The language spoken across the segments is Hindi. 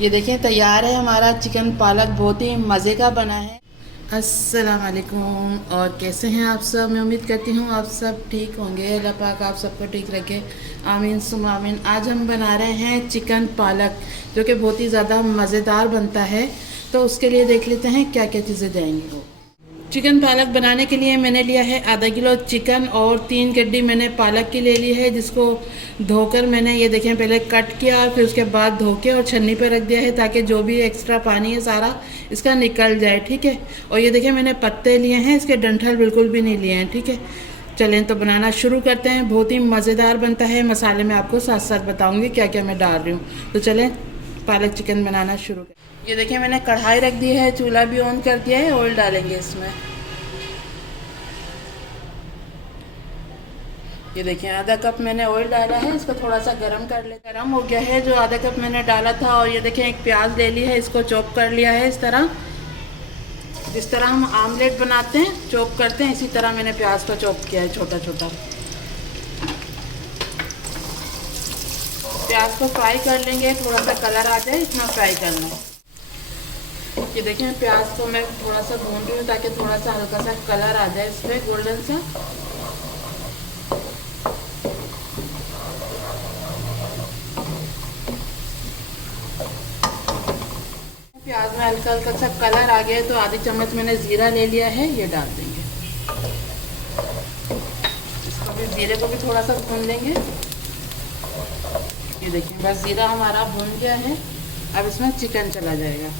ये देखिए तैयार है हमारा चिकन पालक, बहुत ही मज़े का बना है। अस्सलाम वालेकुम, और कैसे हैं आप सब। मैं उम्मीद करती हूँ आप सब ठीक होंगे। अल्लाह पाक आप सबको ठीक रखे, आमीन सुम आमीन। आज हम बना रहे हैं चिकन पालक, जो कि बहुत ही ज़्यादा मज़ेदार बनता है। तो उसके लिए देख लेते हैं क्या क्या चीज़ें जाएंगी। वो चिकन पालक बनाने के लिए मैंने लिया है आधा किलो चिकन और 3 गड्डी मैंने पालक की ले ली है, जिसको धोकर मैंने ये देखें पहले कट किया, फिर उसके बाद धो के और छन्नी पे रख दिया है, ताकि जो भी एक्स्ट्रा पानी है सारा इसका निकल जाए। ठीक है। और ये देखें मैंने पत्ते लिए हैं, इसके डंठल बिल्कुल भी नहीं लिए हैं। ठीक है, चलें तो बनाना शुरू करते हैं। बहुत ही मज़ेदार बनता है। मसाले में आपको साथ साथ बताऊँगी क्या क्या मैं डाल रही हूँ। तो चलें पालक चिकन बनाना शुरू करें। ये देखिए मैंने कढ़ाई रख दी है, चूल्हा भी ऑन कर दिया है। ऑयल डालेंगे इसमें। ये देखिए आधा कप मैंने ऑयल डाला है, इसको थोड़ा सा गरम कर ले। गरम हो गया है जो आधा कप मैंने डाला था। और ये देखिए एक प्याज ले ली है, इसको चॉप कर लिया है इस तरह, जिस तरह हम आमलेट बनाते हैं चॉप करते हैं, इसी तरह मैंने प्याज को चॉप किया है छोटा छोटा। प्याज को फ्राई कर लेंगे, थोड़ा सा कलर आ जाए इतना फ्राई करना है। ये देखिए प्याज को मैं थोड़ा सा भून रही हूँ, ताकि थोड़ा सा हल्का सा कलर आ जाए इस पर गोल्डन सा। प्याज में हल्का हल्का सा कलर आ गया है, तो आधी चम्मच मैंने ज़ीरा ले लिया है, ये डाल देंगे। इसको भी, ज़ीरे को भी थोड़ा सा भून लेंगे। ये देखिए बस ज़ीरा हमारा भून गया है। अब इसमें चिकन चला जाएगा।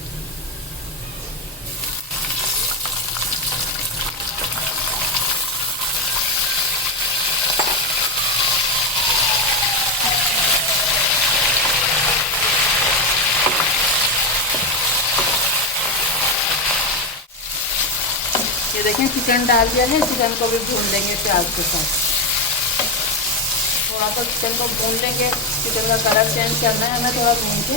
ये देखें चिकन डाल दिया है, चिकन को भी भून लेंगे प्याज के साथ। थोड़ा सा चिकन को भून लेंगे, चिकन का कलर चेंज करना है हमें थोड़ा भून के।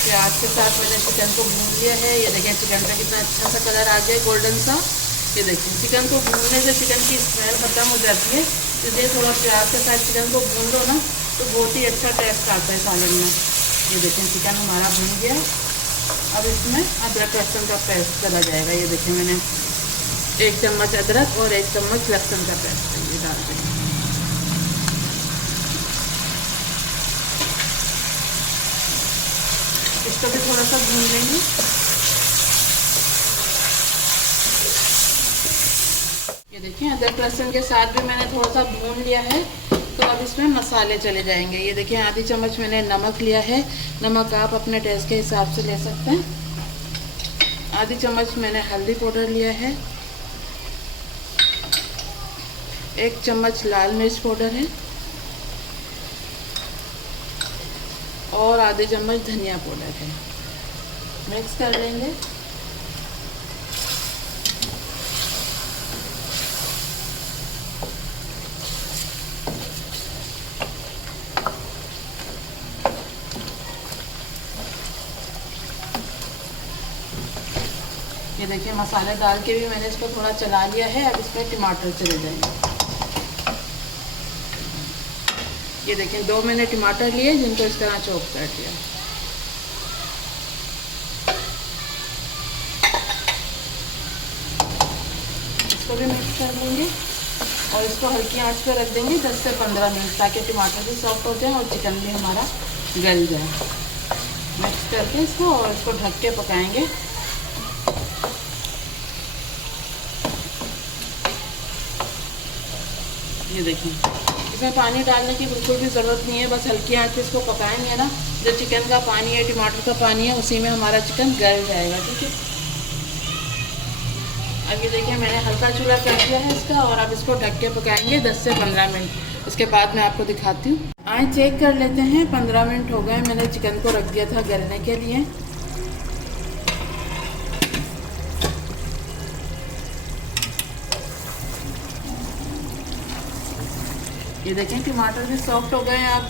प्याज के साथ मैंने चिकन को भून लिया है। ये देखें चिकन का कितना अच्छा सा कलर आ गया है, गोल्डन सा। ये देखिए चिकन को भूनने से चिकन की स्मेल ख़त्म हो जाती है, इसलिए थोड़ा प्याज के साथ चिकन को भून लो ना, तो बहुत ही अच्छा टेस्ट आता है सालन में। ये देखें चिकन हमारा भून गया। अब इसमें अदरक लहसुन का पेस्ट चला जाएगा। ये देखिए मैंने 1 चम्मच अदरक और 1 चम्मच लहसुन का पेस्ट ये डाल देंगे। इसको भी थोड़ा सा भून लेंगे। ये देखिए अदरक लहसुन के साथ भी मैंने थोड़ा सा भून लिया है। तो अब इसमें मसाले चले जाएंगे। ये देखिए आधी चम्मच मैंने नमक लिया है। नमक आप अपने टेस्ट के हिसाब से ले सकते हैं। आधी चम्मच मैंने हल्दी पाउडर लिया है। 1 चम्मच लाल मिर्च पाउडर है और आधी चम्मच धनिया पाउडर है। मिक्स कर लेंगे। ये देखिए मसाले डाल के भी मैंने इसको थोड़ा चला लिया है। अब इसमें टमाटर चले जाएंगे। ये देखिए 2 मैंने टमाटर लिए, जिनको इस तरह चॉप कर दिया। इसको भी मिक्स कर लेंगे और इसको हल्की आंच पे रख देंगे 10 से 15 मिनट, ताकि टमाटर भी सॉफ्ट हो जाए और चिकन भी हमारा गल जाए। मिक्स करके इसको और इसको ढक के पकाएंगे। ये देखिए इसमें पानी डालने की बिल्कुल भी ज़रूरत नहीं है, बस हल्की आंच पे इसको पकाएंगे ना, जो चिकन का पानी है टमाटर का पानी है उसी में हमारा चिकन गल जाएगा। ठीक है। अब ये देखिए मैंने हल्का चूल्हा कर दिया है इसका, और अब इसको ढक के पकाएंगे 10 से 15 मिनट। उसके बाद मैं आपको दिखाती हूँ। आए चेक कर लेते हैं। 15 मिनट हो गए, मैंने चिकन को रख दिया था गलने के लिए। ये देखें टमाटर भी सॉफ्ट हो गए हैं। अब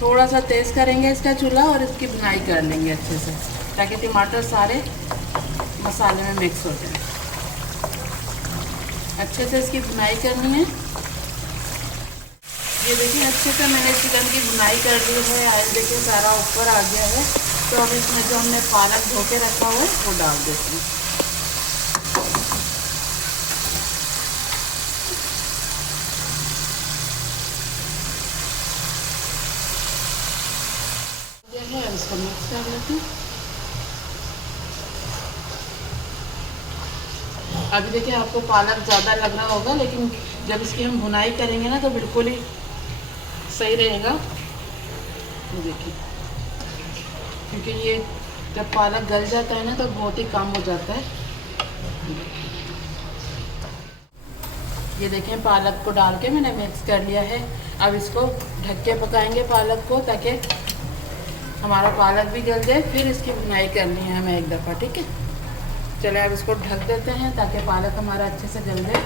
थोड़ा सा तेज़ करेंगे इसका चूल्हा और इसकी भुनाई कर लेंगे अच्छे से, ताकि टमाटर सारे मसाले में मिक्स हो जाए। अच्छे से इसकी भुनाई करनी है। ये देखिए अच्छे से मैंने चिकन की भुनाई कर ली है। ऑयल देखिए सारा ऊपर आ गया है। तो अब इसमें जो हमने पालक धो के रखा हुआ है वो डाल देते हैं। अब इसको मिक्स कर लेते हैं। अभी देखिए आपको पालक ज़्यादा लग रहा होगा, लेकिन जब इसकी हम भुनाई करेंगे ना तो बिल्कुल ही सही रहेगा। ये देखिए, क्योंकि ये जब पालक गल जाता है ना तो बहुत ही कम हो जाता है। ये देखें पालक को डाल के मैंने मिक्स कर लिया है। अब इसको ढक के पकाएंगे पालक को, ताकि हमारा पालक भी गल जाए। फिर इसकी भुनाई करनी है हमें एक दफ़ा, ठीक है। चलिए अब इसको ढक देते हैं ताकि पालक हमारा अच्छे से गल जाए।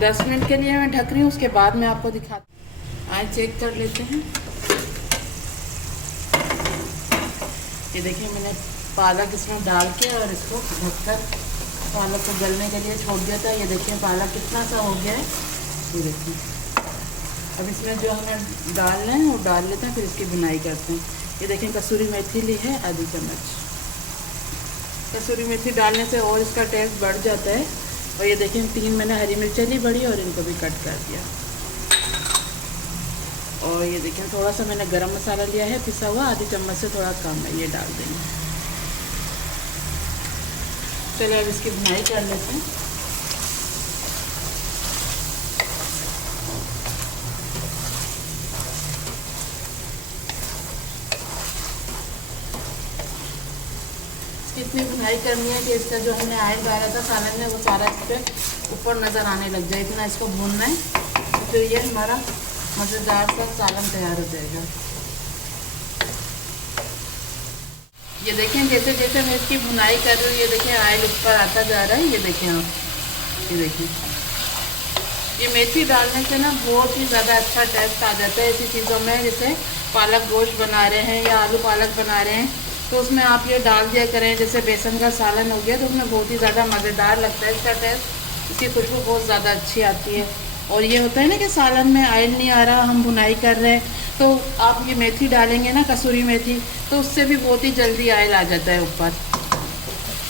10 मिनट के लिए मैं ढक रही हूँ, उसके बाद मैं आपको दिखाती हूँ। आइए चेक कर लेते हैं। ये देखिए मैंने पालक इसमें डाल के और इसको ढककर पालक को गलने के लिए छोड़ दिया था। ये देखिए पालक कितना सा हो गया है। ये देखिए अब इसमें जो हमें डालना है वो डाल लेते हैं, फिर इसकी बुनाई करते हैं। ये देखिए कसूरी मेथी ली है आधी चम्मच। कसूरी मेथी डालने से और इसका टेस्ट बढ़ जाता है। और ये देखिए 3 मैंने हरी मिर्चें ली बड़ी और इनको भी कट कर दिया। और ये देखिए थोड़ा सा मैंने गरम मसाला लिया है पिसा हुआ, आधी चम्मच से थोड़ा कम है, ये डाल देंगे। चलिए अब इसकी भुनाई कर लेते हैं। इतनी भुनाई करनी है कि इसका जो हमने ऑयल डाला था सालन में वो सारा इस पर ऊपर नज़र आने लग जाए। इतना इसको भूनना है, तो फिर ये हमारा मज़ेदार सा सालन तैयार हो जाएगा। ये देखें जैसे जैसे मैं इसकी भुनाई कर रही हूँ, ये देखें ऑयल ऊपर आता जा रहा है। ये देखें आप, ये देखें ये मेथी डालने से ना बहुत ही ज़्यादा अच्छा टेस्ट आ जाता है ऐसी चीज़ों में। जैसे पालक गोश्त बना रहे हैं या आलू पालक बना रहे हैं तो उसमें आप ये डाल दिया करें। जैसे बेसन का सालन हो गया तो उसमें बहुत ही ज़्यादा मज़ेदार लगता है इसका टेस्ट। इसकी खुशबू बहुत ज़्यादा अच्छी आती है। और ये होता है ना कि सालन में ऑयल नहीं आ रहा, हम भुनाई कर रहे हैं, तो आप ये मेथी डालेंगे ना कसूरी मेथी, तो उससे भी बहुत ही जल्दी ऑयल आ जाता है ऊपर।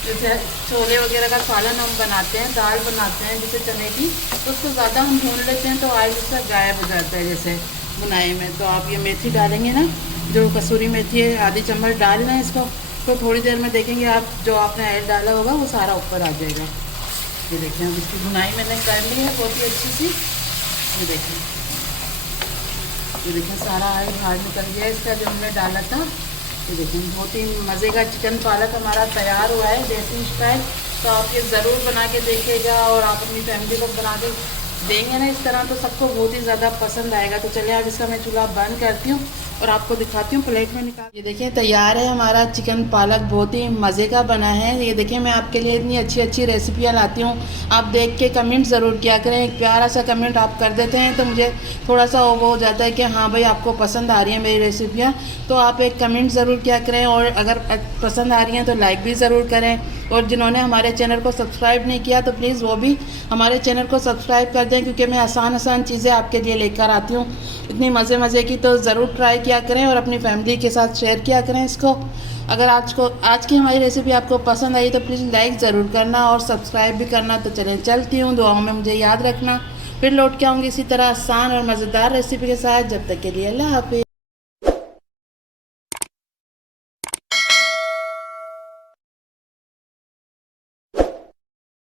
जैसे छोले वगैरह का सालन हम बनाते हैं, दाल बनाते हैं जैसे चने की, तो उसको ज़्यादा हम भून लेते हैं तो ऑयल उसका गायब हो जाता है जैसे बुनाई में। तो आप ये मेथी डालेंगे ना, जो कसूरी मेथी है आधी चम्मच डाल लें इसको, तो थोड़ी देर में देखेंगे आप जो आपने ऑयल डाला होगा वो सारा ऊपर आ जाएगा। ये देखें अब इसकी बुनाई मैंने कर ली है बहुत ही अच्छी सी। ये देखें सारा ऑयल बाहर निकल गया इसका जो हमने डाला था। ये देखें बहुत ही मज़े का चिकन पालक हमारा तैयार हुआ है देसी स्टाइल। तो आप ये ज़रूर बना के देखिएगा और आप अपनी फैमिली को बना के देंगे ना इस तरह तो सबको बहुत ही ज़्यादा पसंद आएगा। तो चलिए अब इसका मैं चूल्हा बंद करती हूँ और आपको दिखाती हूँ प्लेट में निकाल। ये देखिए तैयार है हमारा चिकन पालक, बहुत ही मज़े का बना है। ये देखिए मैं आपके लिए इतनी अच्छी अच्छी रेसिपियाँ लाती हूँ, आप देख के कमेंट ज़रूर किया करें। एक प्यारा सा कमेंट आप कर देते हैं तो मुझे थोड़ा सा वो हो जाता है कि हाँ भाई आपको पसंद आ रही है मेरी रेसिपियाँ। तो आप एक कमेंट ज़रूर किया करें और अगर पसंद आ रही हैं तो लाइक भी ज़रूर करें। और जिन्होंने हमारे चैनल को सब्सक्राइब नहीं किया तो प्लीज़ वो भी हमारे चैनल को सब्सक्राइब कर दें, क्योंकि मैं आसान चीज़ें आपके लिए लेकर आती हूँ इतनी मज़े की। तो ज़रूर ट्राई किया करें और अपनी फैमिली के साथ शेयर किया करें इसको। अगर आज की हमारी रेसिपी आपको पसंद आई तो प्लीज़ लाइक ज़रूर करना और सब्सक्राइब भी करना। तो चलें चलती हूँ, दुआओं में मुझे याद रखना। फिर लौट के आऊँगी इसी तरह आसान और मज़ेदार रेसिपी के साथ। जब तक के लिए अल्लाह हाफ़िज़।